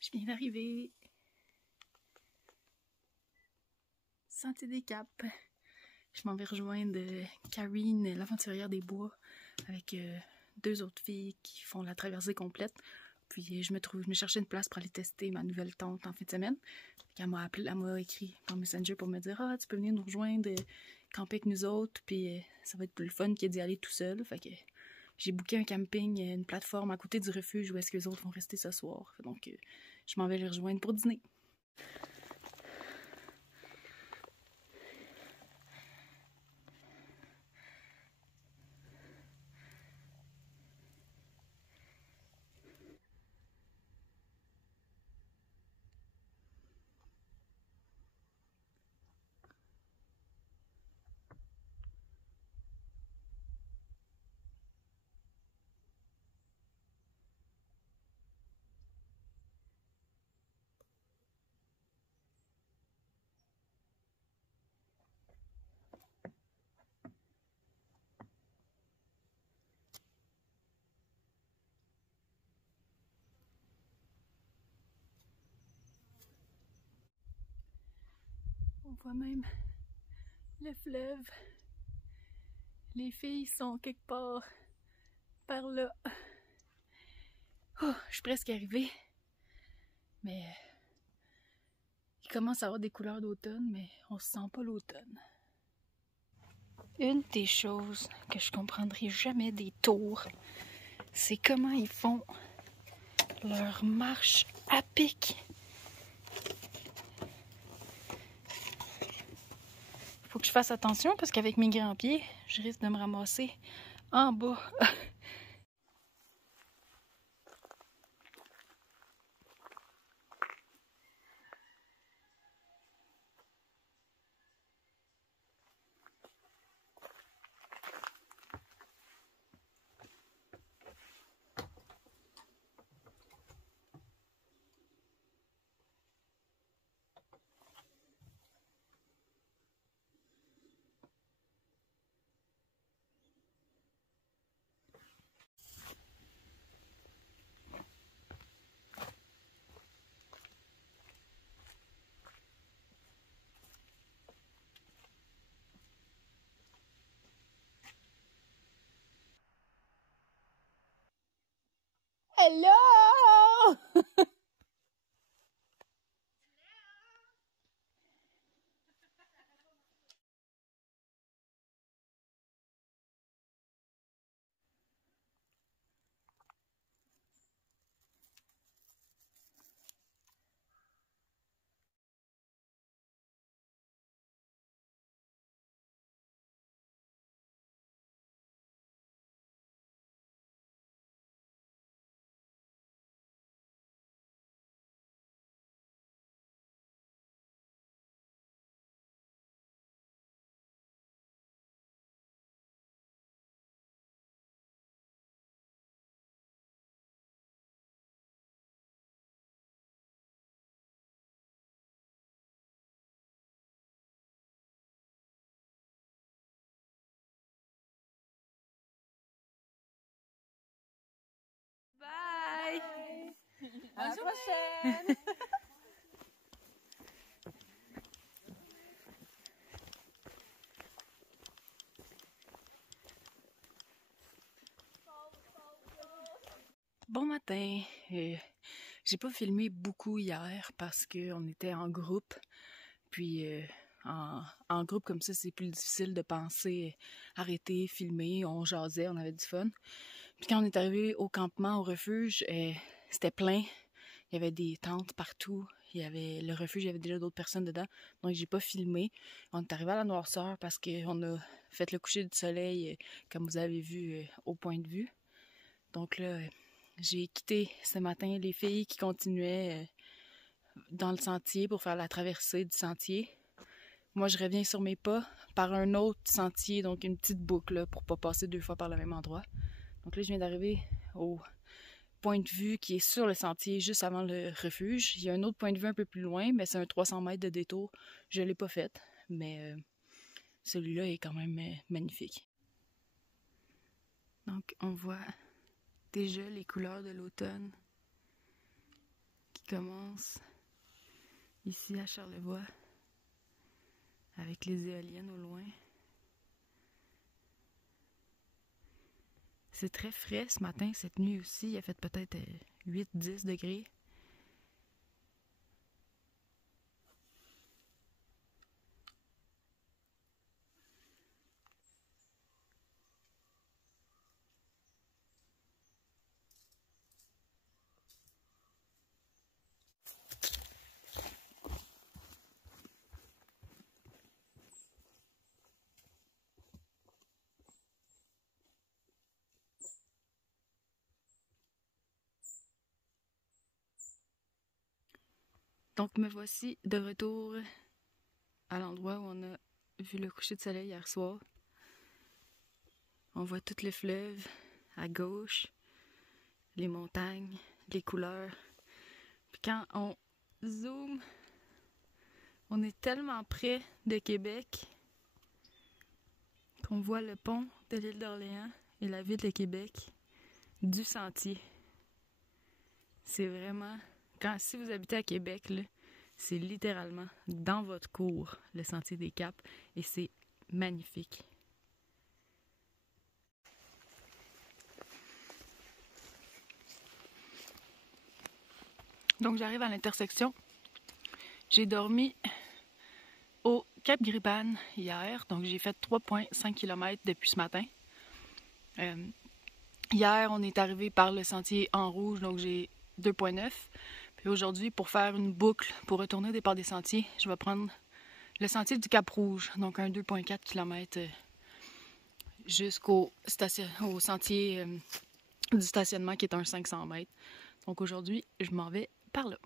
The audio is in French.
Je viens d'arriver. Sentier des Caps. Je m'en vais rejoindre Karine, l'aventurière des bois, avec deux autres filles qui font la traversée complète. Puis je me cherchais une place pour aller tester ma nouvelle tente en fin de semaine. Puis elle m'a écrit par Messenger pour me dire « Ah, tu peux venir nous rejoindre, camper avec nous autres, puis ça va être plus le fun que d'y aller tout seul. » Fait que j'ai booké un camping, une plateforme à côté du refuge où est-ce que les autres vont rester ce soir. Donc je m'en vais les rejoindre pour dîner. On voit même le fleuve. Les filles sont quelque part par là. Oh, je suis presque arrivée. Mais il commence à avoir des couleurs d'automne, mais on se sent pas l'automne. Une des choses que je comprendrai jamais des tours, c'est comment ils font leur marche à pic. Faut que je fasse attention parce qu'avec mes grands pieds, je risque de me ramasser en bas. Hello! Bye! À la prochaine! Bon matin! J'ai pas filmé beaucoup hier parce qu'on était en groupe. Puis en groupe comme ça, c'est plus difficile de penser, arrêter, filmer. On jasait, on avait du fun. Puis quand on est arrivé au campement, au refuge, c'était plein. Il y avait des tentes partout. Le refuge, il y avait déjà d'autres personnes dedans. Donc j'ai pas filmé. On est arrivé à la noirceur parce qu'on a fait le coucher du soleil, comme vous avez vu, au point de vue. Donc là, j'ai quitté ce matin les filles qui continuaient dans le sentier pour faire la traversée du sentier. Moi, je reviens sur mes pas par un autre sentier, donc une petite boucle là, pour pas passer 2 fois par le même endroit. Donc là, je viens d'arriver au point de vue qui est sur le sentier juste avant le refuge. Il y a un autre point de vue un peu plus loin, mais c'est un 300 mètres de détour. Je l'ai pas fait, mais celui-là est quand même magnifique. Donc, on voit déjà les couleurs de l'automne qui commence ici à Charlevoix avec les éoliennes au loin. C'est très frais ce matin, cette nuit aussi, il a fait peut-être 8-10 degrés. Donc me voici de retour à l'endroit où on a vu le coucher de soleil hier soir. On voit tous les fleuves à gauche, les montagnes, les couleurs. Puis quand on zoome, on est tellement près de Québec qu'on voit le pont de l'île d'Orléans et la ville de Québec du sentier. C'est vraiment... Si vous habitez à Québec, là, c'est littéralement dans votre cour, le sentier des Caps, et c'est magnifique. Donc j'arrive à l'intersection. J'ai dormi au Cap Grippan hier, donc j'ai fait 3,5 km depuis ce matin. Hier, on est arrivé par le sentier en rouge, donc j'ai 2,9. Puis aujourd'hui, pour faire une boucle, pour retourner au départ des sentiers, je vais prendre le sentier du Cap Rouge, donc un 2,4 km jusqu'au sentier du stationnement qui est un 500 mètres. Donc aujourd'hui, je m'en vais par là.